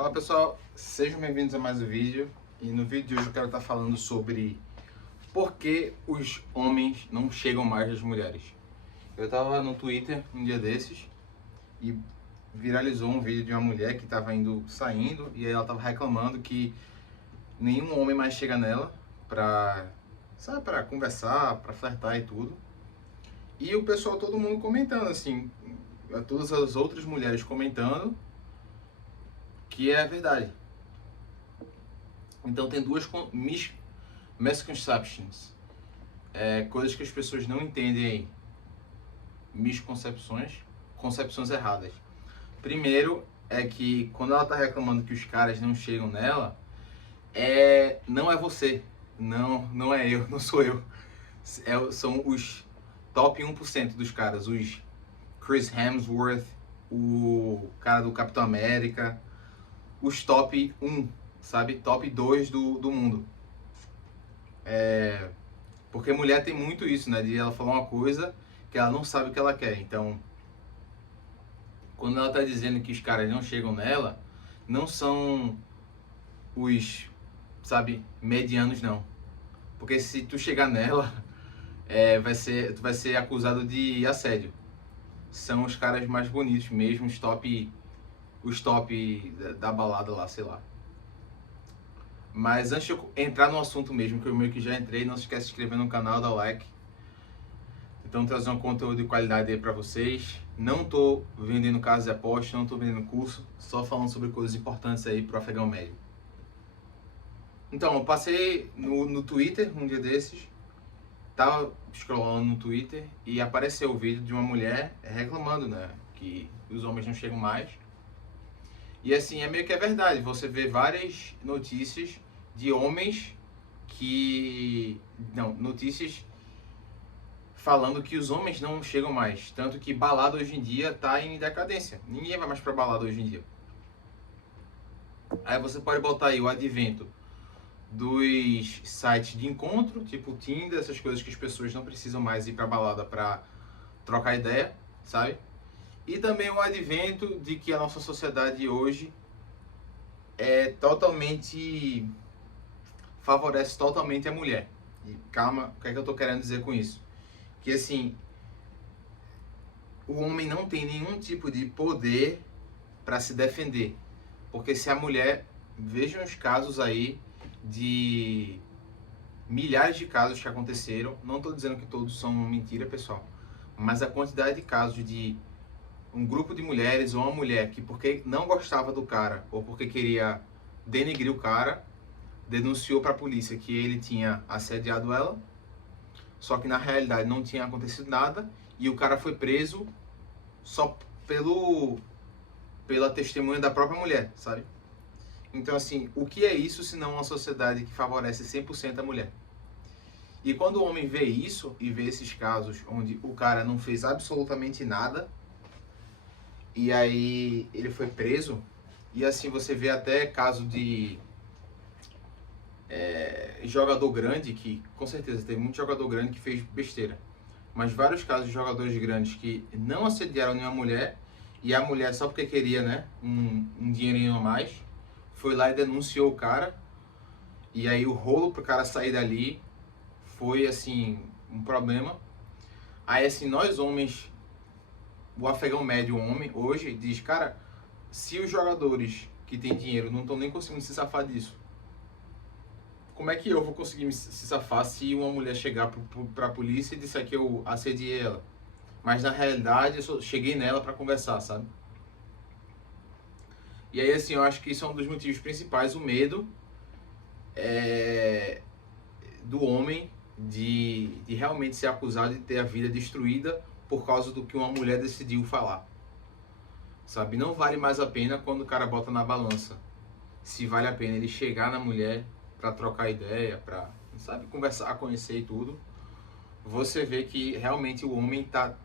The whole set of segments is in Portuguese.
Fala pessoal, sejam bem-vindos a mais um vídeo. E no vídeo de hoje eu quero estar falando sobre por que os homens não chegam mais às mulheres. Eu estava no Twitter um dia desses e viralizou um vídeo de uma mulher que estava saindo e aí ela estava reclamando que nenhum homem mais chega nela pra conversar, pra flertar e tudo. E o pessoal, todo mundo comentando assim, todas as outras mulheres comentando que é verdade. Então tem duas misconceptions, coisas que as pessoas não entendem aí. Concepções erradas. Primeiro é que quando ela tá reclamando que os caras não chegam nela, não é você, não é eu, não sou eu. São os top 1% dos caras, os Chris Hemsworth, o cara do Capitão América, os top 1, sabe? Top 2 do mundo. Porque mulher tem muito isso, né? De ela falar uma coisa que ela não sabe o que ela quer. Então, quando ela tá dizendo que os caras não chegam nela, não são os, sabe, medianos, não. Porque se tu chegar nela, tu vai ser acusado de assédio. São os caras mais bonitos mesmo, os top da balada lá, sei lá. Mas antes de eu entrar no assunto mesmo, que eu meio que já entrei, não se esquece de se inscrever no canal, dar like. Então trazer um conteúdo de qualidade aí pra vocês. Não tô vendendo casas de aposta, não tô vendendo curso, só falando sobre coisas importantes aí pro afegão médio. Então, eu passei no Twitter um dia desses, tava scrollando no Twitter e apareceu o vídeo de uma mulher reclamando, né, que os homens não chegam mais. E assim, meio que é verdade, você vê várias notícias de homens notícias falando que os homens não chegam mais. Tanto que balada hoje em dia tá em decadência. Ninguém vai mais pra balada hoje em dia. Aí você pode botar aí o advento dos sites de encontro, tipo Tinder, essas coisas que as pessoas não precisam mais ir pra balada pra trocar ideia, sabe? E também o advento de que a nossa sociedade hoje favorece totalmente a mulher. E calma, o que é que eu tô querendo dizer com isso? Que assim, o homem não tem nenhum tipo de poder para se defender. Porque se a mulher, vejam os casos aí de milhares de casos que aconteceram, não estou dizendo que todos são mentira, pessoal, mas a quantidade de casos de um grupo de mulheres ou uma mulher que porque não gostava do cara ou porque queria denegrir o cara, denunciou para a polícia que ele tinha assediado ela, só que na realidade não tinha acontecido nada e o cara foi preso só pela testemunha da própria mulher, sabe? Então assim, o que é isso se não uma sociedade que favorece 100% a mulher? E quando o homem vê isso e vê esses casos onde o cara não fez absolutamente nada e aí ele foi preso, e assim você vê até caso de jogador grande, que com certeza tem muito jogador grande que fez besteira, mas vários casos de jogadores grandes que não assediaram nenhuma mulher e a mulher só porque queria, né, um dinheirinho a mais, foi lá e denunciou o cara, e aí o rolo pro cara sair dali foi assim um problema. Aí assim, nós homens, o afegão médio homem hoje diz, cara, se os jogadores que têm dinheiro não estão nem conseguindo se safar disso, como é que eu vou conseguir se safar se uma mulher chegar pra polícia e disser que eu assediei ela? Mas na realidade eu só cheguei nela pra conversar, sabe? E aí assim, eu acho que isso é um dos motivos principais, o medo do homem de realmente ser acusado de ter a vida destruída por causa do que uma mulher decidiu falar. Sabe? Não vale mais a pena quando o cara bota na balança se vale a pena ele chegar na mulher para trocar ideia, para, sabe, conversar, conhecer e tudo. Você vê que realmente o homem tá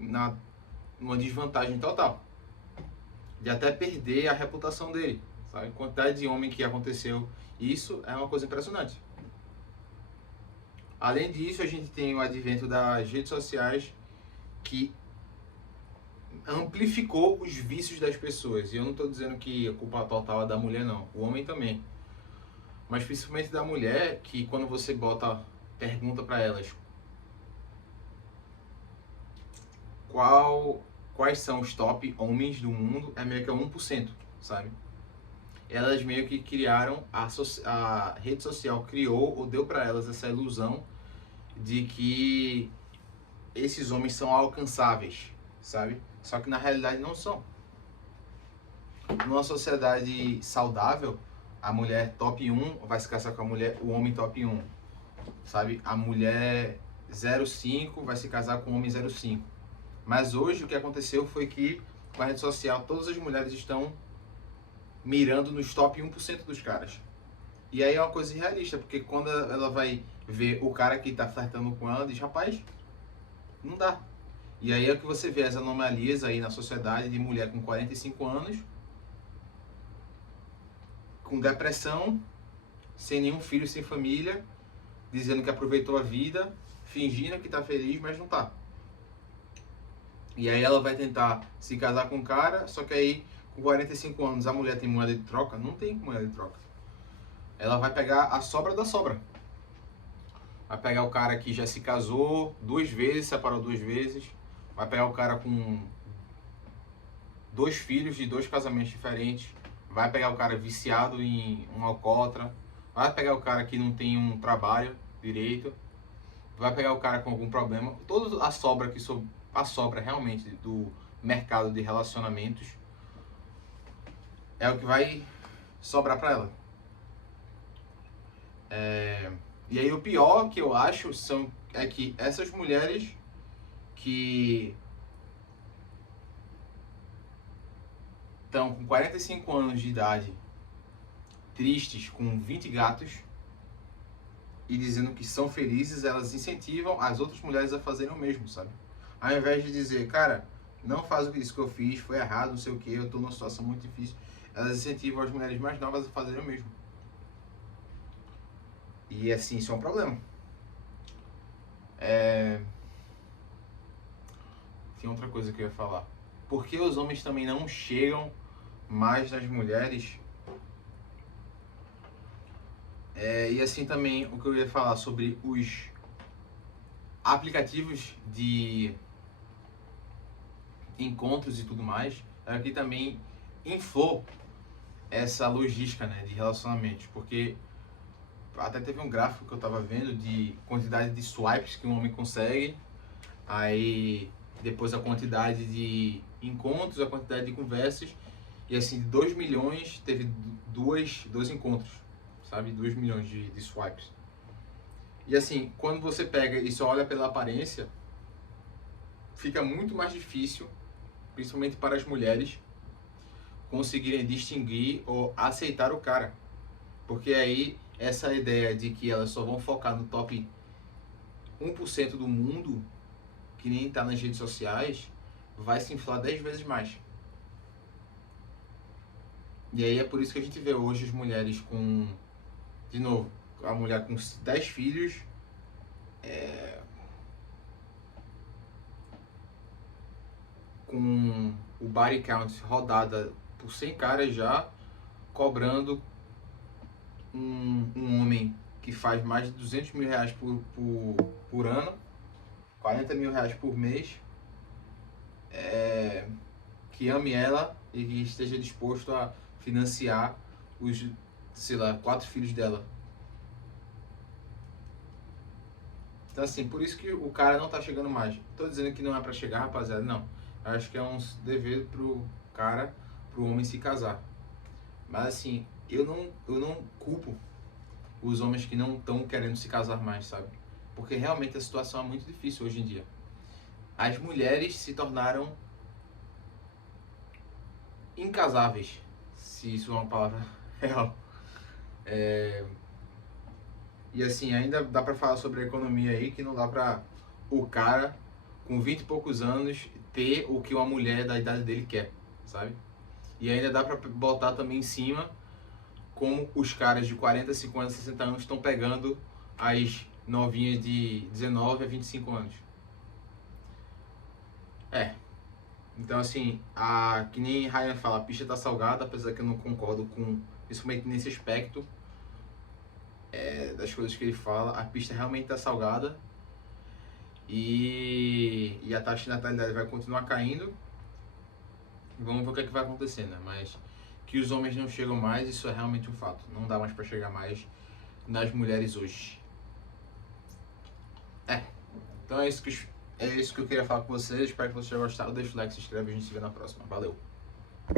numa desvantagem total. De até perder a reputação dele. Sabe? A quantidade de homem que aconteceu isso é uma coisa impressionante. Além disso, a gente tem o advento das redes sociais que amplificou os vícios das pessoas. E eu não estou dizendo que a culpa total é da mulher, não. O homem também. Mas principalmente da mulher, que quando você pergunta para elas quais são os top homens do mundo, é meio que 1%, sabe? Elas meio que criaram, a rede social criou ou deu para elas essa ilusão de que esses homens são alcançáveis, sabe? Só que na realidade não são. Numa sociedade saudável, a mulher top 1 vai se casar com o homem top 1, sabe? A mulher 0,5 vai se casar com o homem 0,5. Mas hoje o que aconteceu foi que com a rede social todas as mulheres estão mirando nos top 1% dos caras. E aí é uma coisa irrealista, porque quando ela vai ver o cara que tá flertando com ela, diz, rapaz, não dá. E aí é que você vê as anomalias aí na sociedade de mulher com 45 anos, com depressão, sem nenhum filho, sem família, dizendo que aproveitou a vida, fingindo que tá feliz, mas não tá. E aí ela vai tentar se casar com um cara, só que aí com 45 anos a mulher tem moeda de troca? Não tem moeda de troca. Ela vai pegar a sobra da sobra. Vai pegar o cara que já se casou 2 vezes, separou 2 vezes. Vai pegar o cara com 2 filhos de 2 casamentos diferentes. Vai pegar o cara viciado em um alcoólatra. Vai pegar o cara que não tem um trabalho direito. Vai pegar o cara com algum problema. Toda a sobra realmente do mercado de relacionamentos é o que vai sobrar para ela. E aí o pior que eu acho é que essas mulheres que estão com 45 anos de idade, tristes, com 20 gatos, e dizendo que são felizes, elas incentivam as outras mulheres a fazerem o mesmo, sabe? Ao invés de dizer, cara, não faz isso que eu fiz, foi errado, não sei o que, eu tô numa situação muito difícil, elas incentivam as mulheres mais novas a fazerem o mesmo. E assim, isso é um problema. Tem outra coisa que eu ia falar. Por que os homens também não chegam mais nas mulheres? E assim também, o que eu ia falar sobre os aplicativos de encontros e tudo mais, é que também inflou essa logística, né, de relacionamentos, porque até teve um gráfico que eu tava vendo de quantidade de swipes que um homem consegue, aí depois a quantidade de encontros, a quantidade de conversas, e assim, de 2 milhões teve dois encontros, sabe, 2 milhões de swipes. E assim, quando você pega e só olha pela aparência, fica muito mais difícil, principalmente para as mulheres, conseguirem distinguir ou aceitar o cara. Porque aí, essa ideia de que elas só vão focar no top 1% do mundo, que nem está nas redes sociais, vai se inflar 10 vezes mais. E aí é por isso que a gente vê hoje as mulheres com, de novo, a mulher com 10 filhos, com o body count rodada por 100 caras já, cobrando um homem que faz mais de 200 mil reais por ano, 40 mil reais por mês, que ame ela e que esteja disposto a financiar os, sei lá, 4 filhos dela. Então assim, por isso que o cara não tá chegando mais. Tô dizendo que não é pra chegar, rapaziada, não. Eu acho que é um dever pro cara, pro homem se casar. Mas assim, eu não culpo os homens que não estão querendo se casar mais, sabe? Porque realmente a situação é muito difícil hoje em dia. As mulheres se tornaram incasáveis, se isso é uma palavra real. E assim, ainda dá pra falar sobre a economia aí, que não dá pra o cara com 20 e poucos anos ter o que uma mulher da idade dele quer, sabe? E ainda dá pra botar também em cima como os caras de 40, 50, 60 anos estão pegando as novinhas de 19 a 25 anos. Então, assim, que nem Ryan fala, a pista tá salgada, apesar que eu não concordo com, principalmente nesse aspecto das coisas que ele fala, a pista realmente tá salgada e a taxa de natalidade vai continuar caindo. Vamos ver o que é que vai acontecer, né? Mas que os homens não chegam mais, isso é realmente um fato. Não dá mais pra chegar mais nas mulheres hoje. Então é isso que eu queria falar com vocês. Espero que vocês tenham gostado. Deixa o like, se inscreve e a gente se vê na próxima. Valeu!